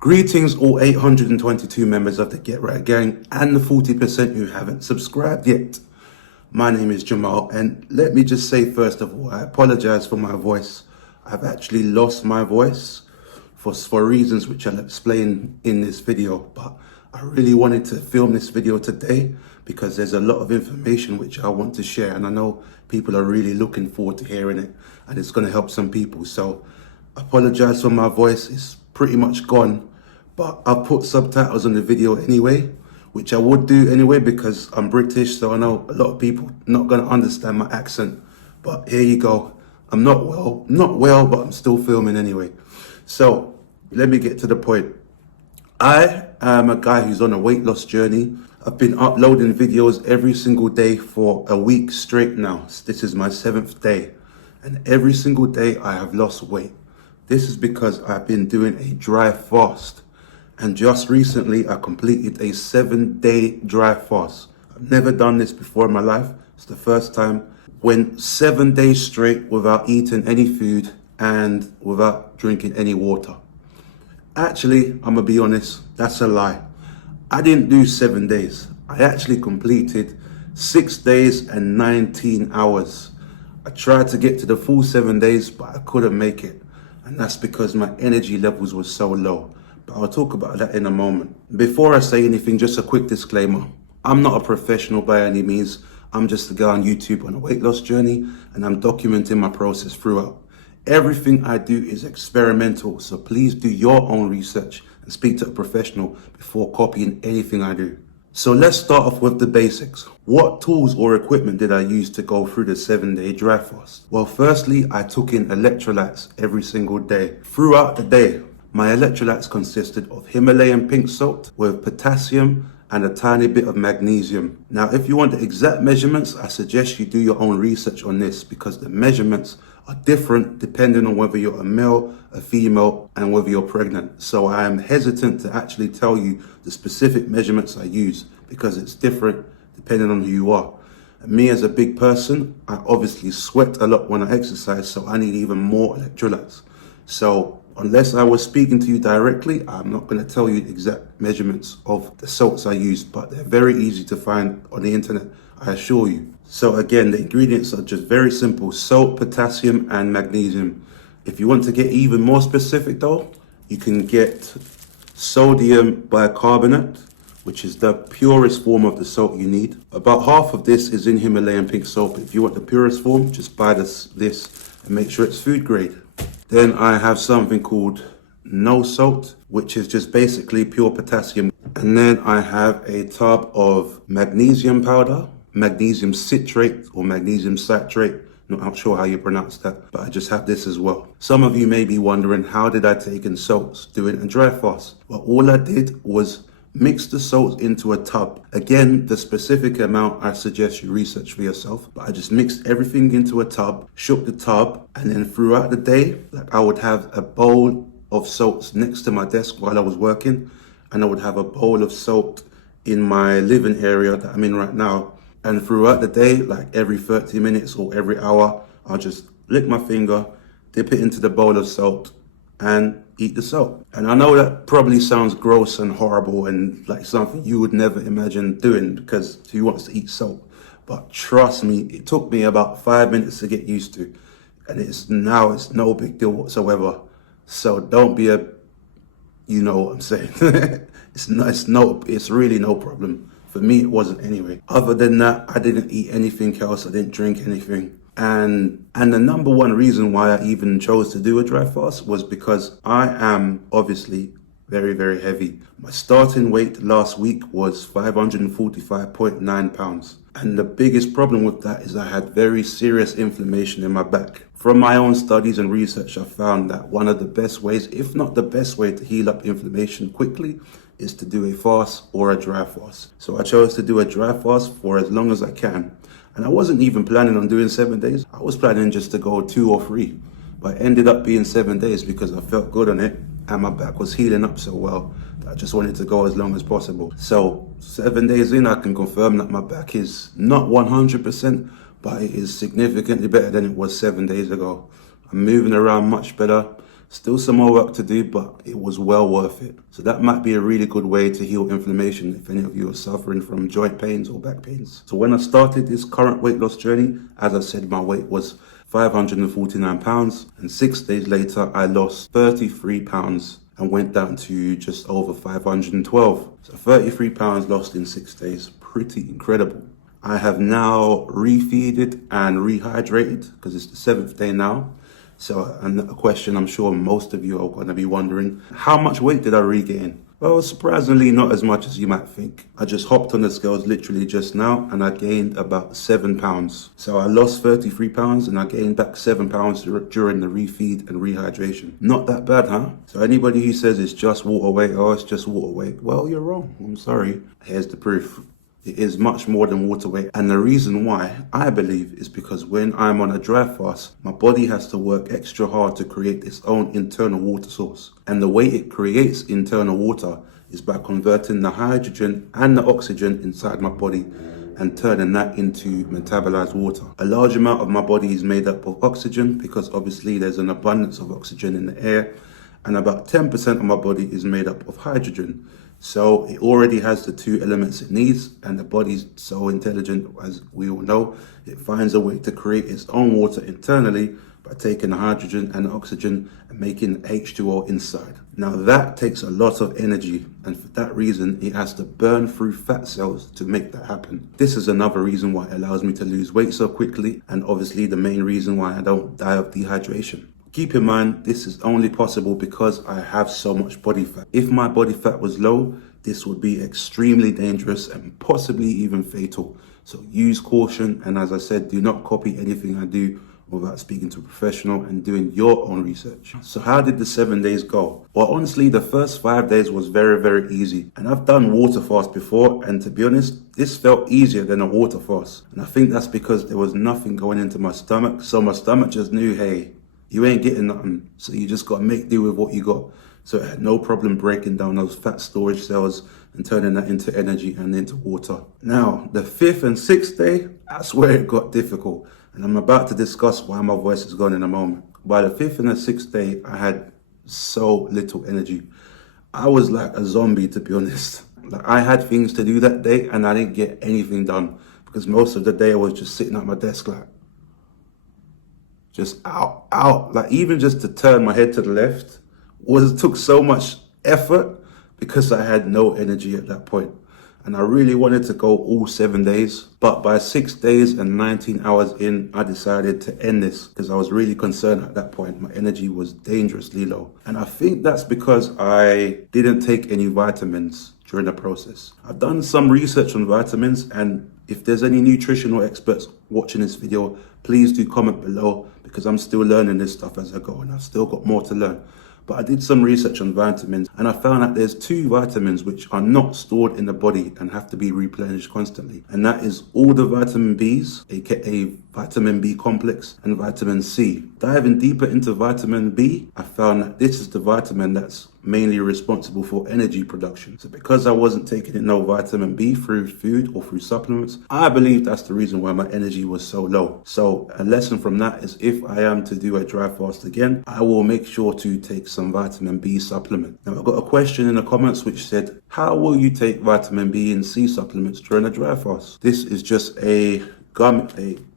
Greetings, all 822 members of the Get Right Gang and the 40% who haven't subscribed yet. My name is Jamal, and let me just say first of all, I apologize for my voice. I've actually lost my voice for reasons which I'll explain in this video, but I really wanted to film this video today because there's a lot of information which I want to share, and I know people are really looking forward to hearing it, and it's going to help some people. So I apologize for my voice. It's pretty much gone, but I've put subtitles on the video anyway, which I would do anyway because I'm British, so I know a lot of people not going to understand my accent. But here you go. I'm not well, but I'm still filming anyway. So let me get to the point. I am a guy who's on a weight loss journey. I've been uploading videos every single day for a week straight now. This is my 7th day, and every single day I have lost weight. This is because I've been doing a dry fast. And just recently, I completed a 7-day dry fast. I've never done this before in my life. It's the first time. Went 7 days straight without eating any food and without drinking any water. Actually, I'm gonna be honest, that's a lie. I didn't do 7 days. I actually completed 6 days and 19 hours. I tried to get to the full 7 days, but I couldn't make it. And that's because my energy levels were so low. But I'll talk about that in a moment. Before I say anything, just a quick disclaimer. I'm not a professional by any means. I'm just a guy on YouTube on a weight loss journey, and I'm documenting my process throughout. Everything I do is experimental, so please do your own research and speak to a professional before copying anything I do. So let's start off with the basics. What tools or equipment did I use to go through the 7-day dry fast? Well, firstly, I took in electrolytes every single day. Throughout the day, my electrolytes consisted of Himalayan pink salt with potassium and a tiny bit of magnesium. Now, if you want the exact measurements, I suggest you do your own research on this because the measurements are different depending on whether you're a male, a female, and whether you're pregnant. So I am hesitant to actually tell you the specific measurements I use because it's different depending on who you are. And me as a big person, I obviously sweat a lot when I exercise, so I need even more electrolytes. So unless I was speaking to you directly, I'm not going to tell you the exact measurements of the salts I use, but they're very easy to find on the internet, I assure you. So again, the ingredients are just very simple: salt, potassium, and magnesium. If you want to get even more specific though, you can get sodium bicarbonate, which is the purest form of the salt you need. About half of this is in Himalayan pink salt, but if you want the purest form, just buy this and make sure it's food grade. Then I have something called no salt, which is just basically pure potassium. And then I have a tub of magnesium powder, magnesium citrate or magnesium citrate. Not sure how you pronounce that, but I just have this as well. Some of you may be wondering, how did I take in salts doing a dry fast? Well, all I did was mix the salts into a tub. Again, the specific amount I suggest you research for yourself, but I just mixed everything into a tub, shook the tub, and then throughout the day, like I would have a bowl of salts next to my desk while I was working, and I would have a bowl of salt in my living area that I'm in right now. And throughout the day, like every 30 minutes or every hour, I'll just lick my finger, dip it into the bowl of salt, and eat the salt. And I know that probably sounds gross and horrible and like something you would never imagine doing because who wants to eat salt? But trust me, it took me about 5 minutes to get used to. And it's no big deal whatsoever. So don't be you know what I'm saying. It's really no problem. For me, it wasn't anyway. Other than that, I didn't eat anything else. I didn't drink anything. And the number one reason why I even chose to do a dry fast was because I am obviously very, very heavy. My starting weight last week was 545.9 pounds. And the biggest problem with that is I had very serious inflammation in my back. From my own studies and research, I found that one of the best ways, if not the best way to heal up inflammation quickly is to do a fast or a dry fast. So I chose to do a dry fast for as long as I can. And I wasn't even planning on doing 7 days. I was planning just to go 2 or 3, but it ended up being 7 days because I felt good on it and my back was healing up so well that I just wanted to go as long as possible. So 7 days in, I can confirm that my back is not 100%, but it is significantly better than it was 7 days ago. I'm moving around much better. Still some more work to do, but it was well worth it. So that might be a really good way to heal inflammation if any of you are suffering from joint pains or back pains. So when I started this current weight loss journey, as I said, my weight was 549 pounds, and 6 days later I lost 33 pounds and went down to just over 512. So 33 pounds lost in 6 days, pretty incredible. I have now refeeded and rehydrated because it's the 7th day now. So, and a question I'm sure most of you are going to be wondering, how much weight did I regain? Well, surprisingly, not as much as you might think. I just hopped on the scales literally just now and I gained about 7 pounds. So I lost 33 pounds and I gained back 7 pounds during the refeed and rehydration. Not that bad, huh? So anybody who says it's just water weight, oh, it's just water weight, well, you're wrong. I'm sorry. Here's the proof. It is much more than water weight. And the reason why, I believe, is because when I'm on a dry fast, my body has to work extra hard to create its own internal water source. And the way it creates internal water is by converting the hydrogen and the oxygen inside my body and turning that into metabolized water. A large amount of my body is made up of oxygen because obviously there's an abundance of oxygen in the air, and about 10% of my body is made up of hydrogen. So it already has the two elements it needs, and the body's so intelligent, as we all know, it finds a way to create its own water internally by taking the hydrogen and the oxygen and making H2O inside. Now that takes a lot of energy, and for that reason it has to burn through fat cells to make that happen. This is another reason why it allows me to lose weight so quickly, and obviously the main reason why I don't die of dehydration. Keep in mind, this is only possible because I have so much body fat. If my body fat was low, this would be extremely dangerous and possibly even fatal. So use caution, and as I said, do not copy anything I do without speaking to a professional and doing your own research. So how did the 7 days go? Well, honestly, the first 5 days was very, very easy. And I've done water fast before, and to be honest, this felt easier than a water fast. And I think that's because there was nothing going into my stomach. So my stomach just knew, hey, you ain't getting nothing, so you just got to make do with what you got. So it had no problem breaking down those fat storage cells and turning that into energy and into water. Now, the 5th and 6th day, that's where it got difficult. And I'm about to discuss why my voice is gone in a moment. By the 5th and the 6th day, I had so little energy. I was like a zombie, to be honest. Like, I had things to do that day and I didn't get anything done because most of the day I was just sitting at my desk like, just out. Like even just to turn my head to the left took so much effort because I had no energy at that point. And I really wanted to go all 7 days. But by 6 days and 19 hours in, I decided to end this because I was really concerned at that point. My energy was dangerously low. And I think that's because I didn't take any vitamins during the process. I've done some research on vitamins, and if there's any nutritional experts watching this video, please do comment below because I'm still learning this stuff as I go and I've still got more to learn. But I did some research on vitamins and I found that there's 2 vitamins which are not stored in the body and have to be replenished constantly. And that is all the vitamin Bs, aka vitamin B complex, and vitamin C. Diving deeper into vitamin B, I found that this is the vitamin that's mainly responsible for energy production. So because I wasn't taking in no vitamin B through food or through supplements, I believe that's the reason why my energy was so low. So a lesson from that is if I am to do a dry fast again, I will make sure to take some vitamin B supplement. Now I got a question in the comments which said, how will you take vitamin B and C supplements during a dry fast? This is just a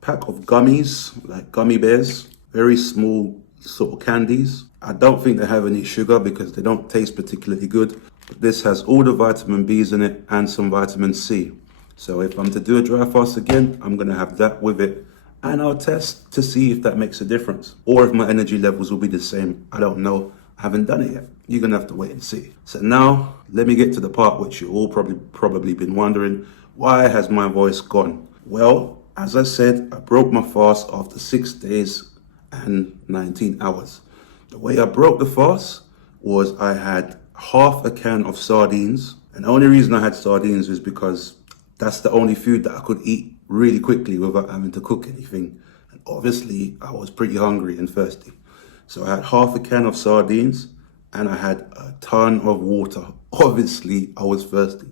pack of gummies, like gummy bears, very small sort of candies. I don't think they have any sugar because they don't taste particularly good. But this has all the vitamin B's in it and some vitamin C. So if I'm to do a dry fast again, I'm going to have that with it. And I'll test to see if that makes a difference. Or if my energy levels will be the same. I don't know. I haven't done it yet. You're going to have to wait and see. So now, let me get to the part which you all probably been wondering. Why has my voice gone? Well, as I said, I broke my fast after 6 days and 19 hours. The way I broke the fast was I had half a can of sardines. And the only reason I had sardines is because that's the only food that I could eat really quickly without having to cook anything. And obviously, I was pretty hungry and thirsty. So I had half a can of sardines and I had a ton of water. Obviously, I was thirsty.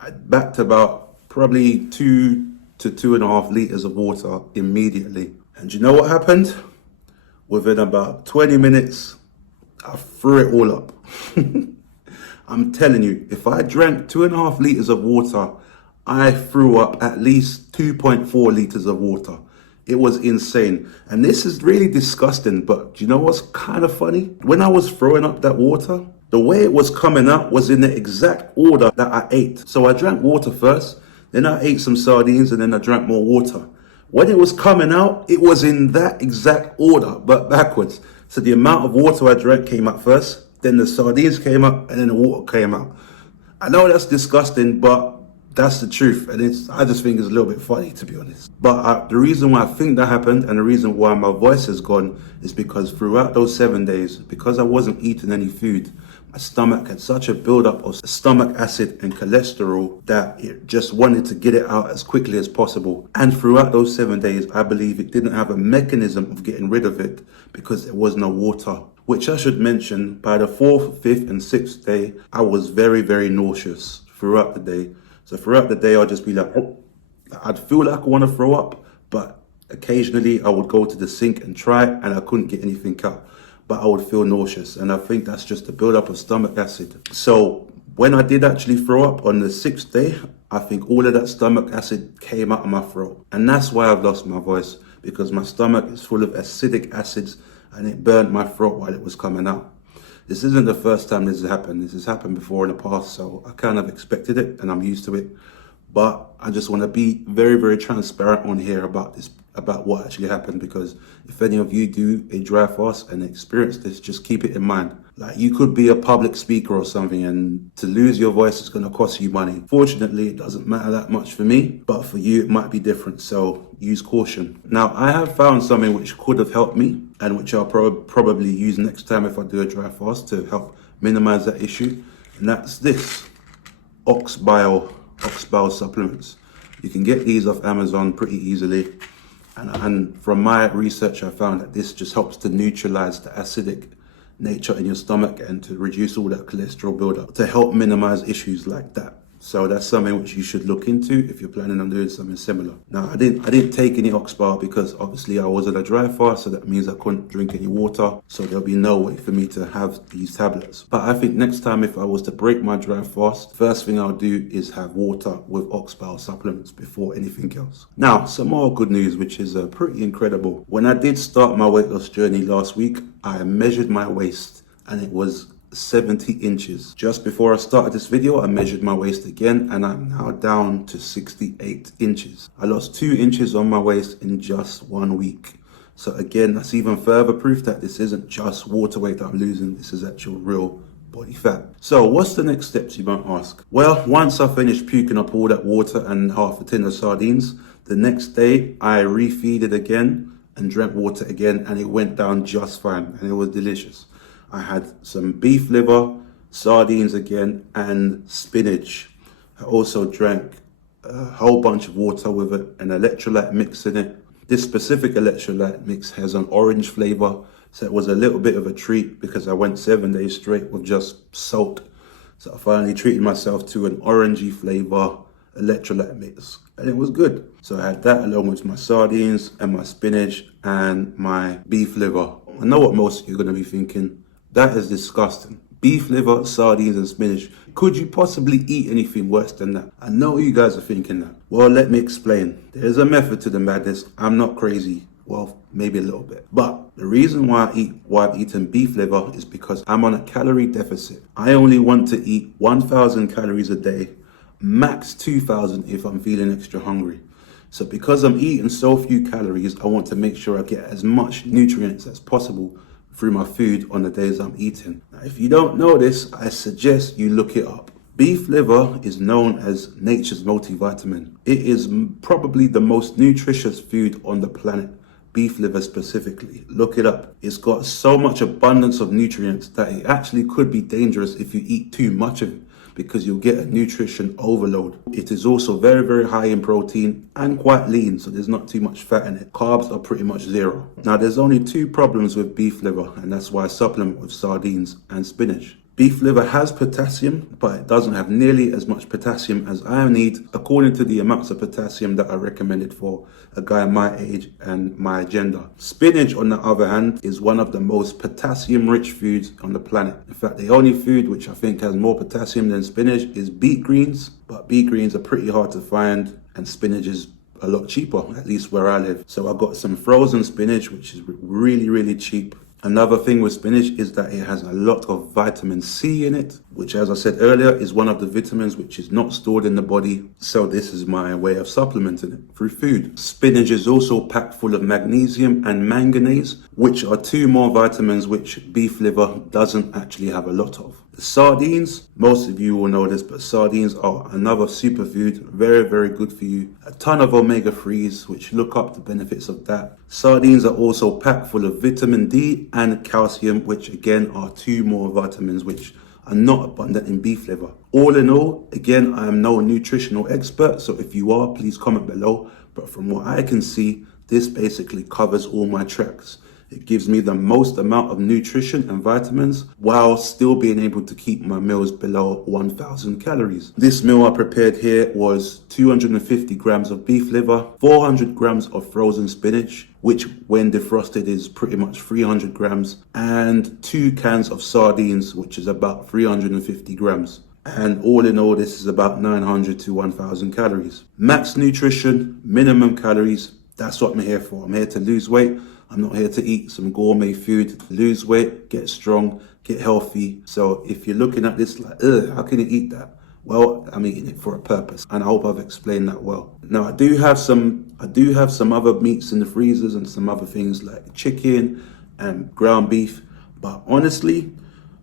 I backed about probably 2 to 2.5 liters of water immediately. And you know what happened? Within about 20 minutes, I threw it all up. I'm telling you, if I drank 2.5 liters of water, I threw up at least 2.4 liters of water. It was insane. And this is really disgusting, but do you know what's kind of funny? When I was throwing up that water, the way it was coming out was in the exact order that I ate. So I drank water first, then I ate some sardines, and then I drank more water. When it was coming out, it was in that exact order, but backwards. So the amount of water I drank came out first, then the sardines came up, and then the water came out. I know that's disgusting, but that's the truth. And I just think it's a little bit funny, to be honest. But the reason why I think that happened and the reason why my voice has gone is because throughout those 7 days, because I wasn't eating any food, my stomach had such a buildup of stomach acid and cholesterol that it just wanted to get it out as quickly as possible. And throughout those 7 days, I believe it didn't have a mechanism of getting rid of it because there was no water. Which I should mention, by the 4th, 5th, and 6th day, I was very, very nauseous throughout the day. So throughout the day, I'd just be like, oh, I'd feel like I want to throw up, but occasionally I would go to the sink and try it, and I couldn't get anything out. But I would feel nauseous, and I think that's just the buildup of stomach acid. So when I did actually throw up on the 6th day, I think all of that stomach acid came out of my throat. And that's why I've lost my voice, because my stomach is full of acidic acids, and it burned my throat while it was coming out. This isn't the first time this has happened. This has happened before in the past, so I kind of expected it and I'm used to it. But I just want to be very, very transparent on here about this, about what actually happened, because if any of you do a dry fast and experience this, just keep it in mind. Like, you could be a public speaker or something, and to lose your voice is going to cost you money. Fortunately, it doesn't matter that much for me, but for you it might be different, so use caution. Now, I have found something which could have helped me and which I'll probably use next time if I do a dry fast to help minimize that issue, and that's this ox bile supplements. You can get these off Amazon pretty easily, and from my research I found that this just helps to neutralize the acidic nature in your stomach and to reduce all that cholesterol buildup to help minimize issues like that. So that's something which you should look into if you're planning on doing something similar. Now, I didn't take any ox bile because obviously I was on a dry fast, so that means I couldn't drink any water. So there'll be no way for me to have these tablets. But I think next time if I was to break my dry fast, first thing I'll do is have water with ox bile supplements before anything else. Now, some more good news, which is pretty incredible. When I did start my weight loss journey last week, I measured my waist and it was 70 inches. Just before I started this video, I measured my waist again and I'm now down to 68 inches. I lost 2 inches on my waist in just 1 week. So again, that's even further proof that this isn't just water weight that I'm losing, this is actual real body fat. So what's the next steps, you might ask? Well, once I finished puking up all that water and half a tin of sardines, the next day I refeeded again and drank water again, and it went down just fine and it was delicious. I had some beef liver, sardines again, and spinach. I also drank a whole bunch of water with an electrolyte mix in it. This specific electrolyte mix has an orange flavor, so it was a little bit of a treat because I went 7 days straight with just salt. So I finally treated myself to an orangey flavor electrolyte mix, and it was good. So I had that along with my sardines and my spinach and my beef liver. I know what most of you are going to be thinking. That is disgusting. Beef liver, sardines, and spinach. Could you possibly eat anything worse than that? I know you guys are thinking that. Well, let me explain. There's a method to the madness. I'm not crazy. Well, maybe a little bit. But the reason why I've eaten beef liver is because I'm on a calorie deficit. I only want to eat 1,000 calories a day, max 2,000 if I'm feeling extra hungry. So because I'm eating so few calories, I want to make sure I get as much nutrients as possible through my food on the days I'm eating. Now, if you don't know this, I suggest you look it up. Beef liver is known as nature's multivitamin. It is probably the most nutritious food on the planet. Beef liver specifically. Look it up. It's got so much abundance of nutrients that it actually could be dangerous if you eat too much of it, because you'll get a nutrition overload. It is also very, very high in protein and quite lean, so there's not too much fat in it. Carbs are pretty much zero. Now, there's only 2 problems with beef liver, and that's why I supplement with sardines and spinach. Beef liver has potassium, but it doesn't have nearly as much potassium as I need, according to the amounts of potassium that are recommended for a guy my age and my gender. Spinach, on the other hand, is one of the most potassium-rich foods on the planet. In fact, the only food which I think has more potassium than spinach is beet greens, but beet greens are pretty hard to find, and spinach is a lot cheaper, at least where I live. So I got some frozen spinach, which is really, really cheap. Another thing with spinach is that it has a lot of vitamin C in it, which, as I said earlier, is one of the vitamins which is not stored in the body. So this is my way of supplementing it through food. Spinach is also packed full of magnesium and manganese, which are two more vitamins which beef liver doesn't actually have a lot of. The sardines, most of you will know this, but sardines are another superfood, very, very good for you. A ton of omega-3s, which look up the benefits of that. Sardines are also packed full of vitamin D and calcium, which again are two more vitamins which are not abundant in beef liver. All in all, again, I am no nutritional expert, so if you are, please comment below. But from what I can see, this basically covers all my tracks. It gives me the most amount of nutrition and vitamins while still being able to keep my meals below 1,000 calories. This meal I prepared here was 250 grams of beef liver, 400 grams of frozen spinach, which when defrosted is pretty much 300 grams, and 2 cans of sardines, which is about 350 grams. And all in all, this is about 900 to 1,000 calories. Max nutrition, minimum calories, that's what I'm here for. I'm here to lose weight. I'm not here to eat some gourmet food, lose weight, get strong, get healthy. So if you're looking at this like, how can you eat that? Well, I'm eating it for a purpose, and I hope I've explained that well. Now, I do have some other meats in the freezers and some other things like chicken and ground beef, but honestly,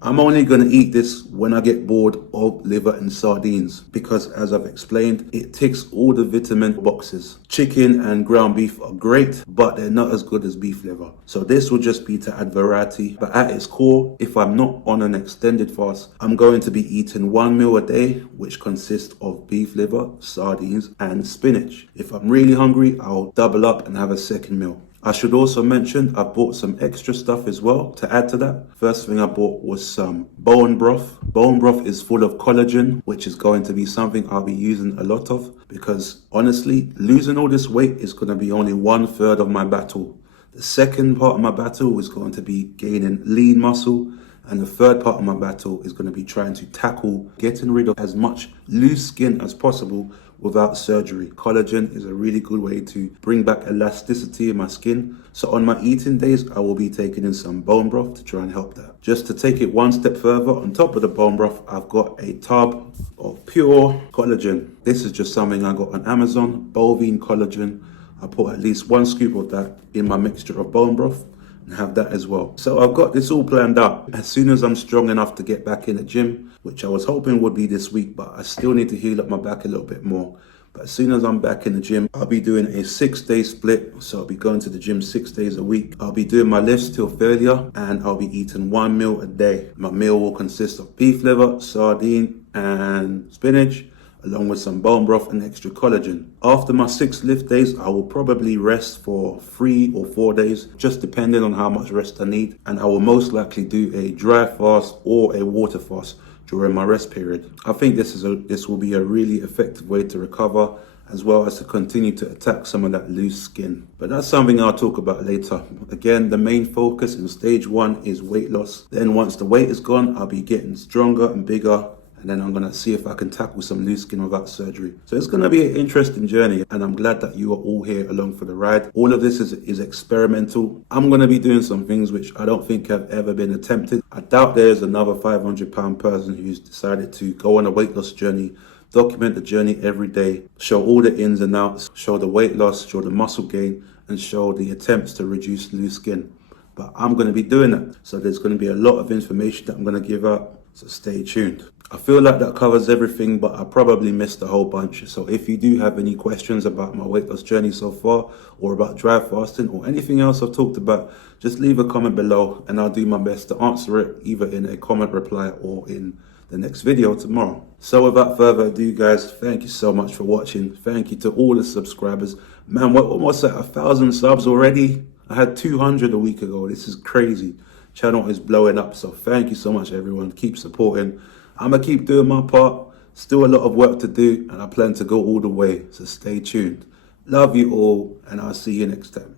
I'm only going to eat this when I get bored of liver and sardines because, as I've explained, it ticks all the vitamin boxes. Chicken and ground beef are great, but they're not as good as beef liver. So this will just be to add variety. But at its core, if I'm not on an extended fast, I'm going to be eating one meal a day, which consists of beef liver, sardines, and spinach. If I'm really hungry, I'll double up and have a second meal. I should also mention I bought some extra stuff as well to add to that. First thing I bought was some bone broth. Bone broth is full of collagen, which is going to be something I'll be using a lot of because honestly, losing all this weight is going to be only 1/3 of my battle. The second part of my battle is going to be gaining lean muscle. And the third part of my battle is going to be trying to tackle getting rid of as much loose skin as possible without surgery. Collagen is a really good way to bring back elasticity in my skin. So on my eating days, I will be taking in some bone broth to try and help that. Just to take it one step further, on top of the bone broth, I've got a tub of pure collagen. This is just something I got on Amazon, bovine collagen. I put at least 1 scoop of that in my mixture of bone broth and have that as well. So I've got this all planned out. As soon as I'm strong enough to get back in the gym, which I was hoping would be this week, but I still need to heal up my back a little bit more. But as soon as I'm back in the gym, I'll be doing a 6-day split. So I'll be going to the gym 6 days a week. I'll be doing my lifts till failure and I'll be eating 1 meal a day. My meal will consist of beef liver, sardine and spinach, along with some bone broth and extra collagen. After my 6 lift days, I will probably rest for 3 or 4 days, just depending on how much rest I need. And I will most likely do a dry fast or a water fast during my rest period. I think this will be a really effective way to recover, as well as to continue to attack some of that loose skin. But that's something I'll talk about later. Again, the main focus in stage 1 is weight loss. Then once the weight is gone, I'll be getting stronger and bigger. And then I'm going to see if I can tackle some loose skin without surgery. So it's going to be an interesting journey, and I'm glad that you are all here along for the ride. All of this is experimental. I'm going to be doing some things which I don't think have ever been attempted. I doubt there's another 500-pound person who's decided to go on a weight loss journey, document the journey every day, show all the ins and outs, show the weight loss, show the muscle gain, and show the attempts to reduce loose skin. But I'm going to be doing that. So there's going to be a lot of information that I'm going to give out. So stay tuned. I feel like that covers everything, but I probably missed a whole bunch. So if you do have any questions about my weight loss journey so far, or about dry fasting, or anything else I've talked about, just leave a comment below and I'll do my best to answer it, either in a comment reply or in the next video tomorrow. So without further ado, guys, thank you so much for watching. Thank you to all the subscribers. Man, we're almost at 1,000 subs already. I had 200 a week ago. This is crazy. Channel is blowing up. So thank you so much, everyone. Keep supporting. I'm going to keep doing my part. Still a lot of work to do, and I plan to go all the way. So stay tuned. Love you all, and I'll see you next time.